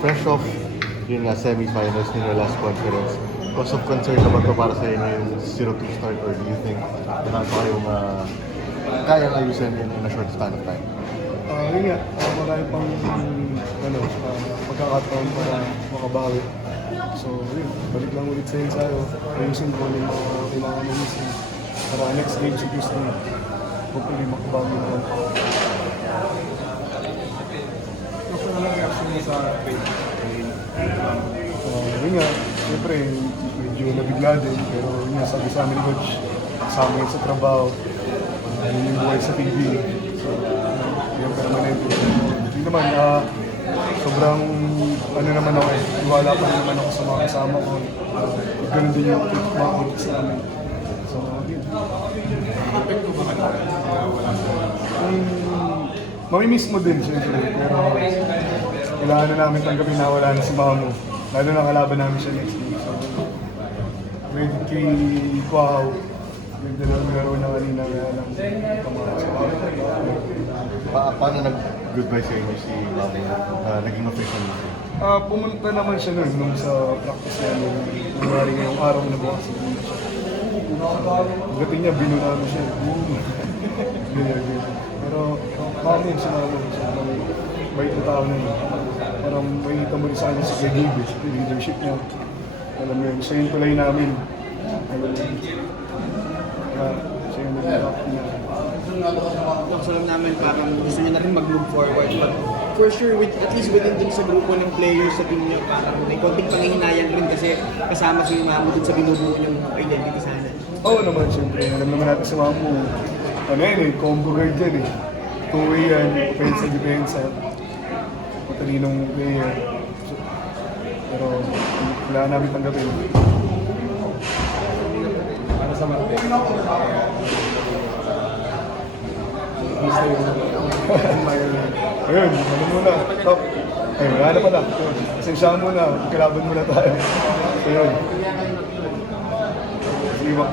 fresh off yun nga semi-finals ninyo last conference. Cause of concern na ba ito para sa inyo yung 0-2 start or do you think wala pa kayong kayang ayusin in a short span of time? Yun nga, marami pang pagkakataon para makabawi. So, yun, balik lang ulit sa ensayo. Ayusin ko yung mga kailangan na ayusin. Para next game sa Tuesday, hopefully makabawi naman. Gusto na lang reaction mo sa trade. Yun nga, siyempre, medyo nabigla din. Pero yun nga, sabi sa amin coach, kasama yun sa trabaho. Yun yung buhay sa TV. So, yung permanent. Hindi naman, sobrang ano naman ako eh, iwala pa naman ako sa mga kasama ko. Ganun din yung mga coach sa amin. So, yun. Mamimiss mo din, siyempre. Pero kailangan na namin tanggapin na wala na si Mamo. Lalo na kalaban namin siya next week. So, ready kay Kwao. Ganda lang laro na kanina kaya lang kamakas sa Paano nag-goodbye sa inyo si Mamo naging official na siya? Pumunta naman siya nung sa practice namin. Nangyari ngayong araw na bukas sa siya. Pagdating niya, binunano siya. Ganyan. Pero Mamo yung sinama ko siya. Bait na tao na yun. Parang makikita mo rin sa kanya sa Gagibe, leadership niya. Alam mo yun, siya yung tulay namin. Siya yung nag-rock niya. Gusto lang namin parang gusto niya na rin mag-move forward. But for sure, at least within din sa grupo ng players sa team niya, parang may konting panghihinayang rin kasi kasama si Mamo dun sa binubuo niyong identity sana. Oo naman, siyempre. Alam naman natin sa Mamo, ano yan eh, combo guard yan eh. Two-way yan, offensive, depensa. Matalinong player. Pero wala namin tanggapin. Para sa Marte. Ayun, ano muna, top. Ay, wala na pala. Pasensyahan muna, kalaban muna tayo. Ayun. Sige ba?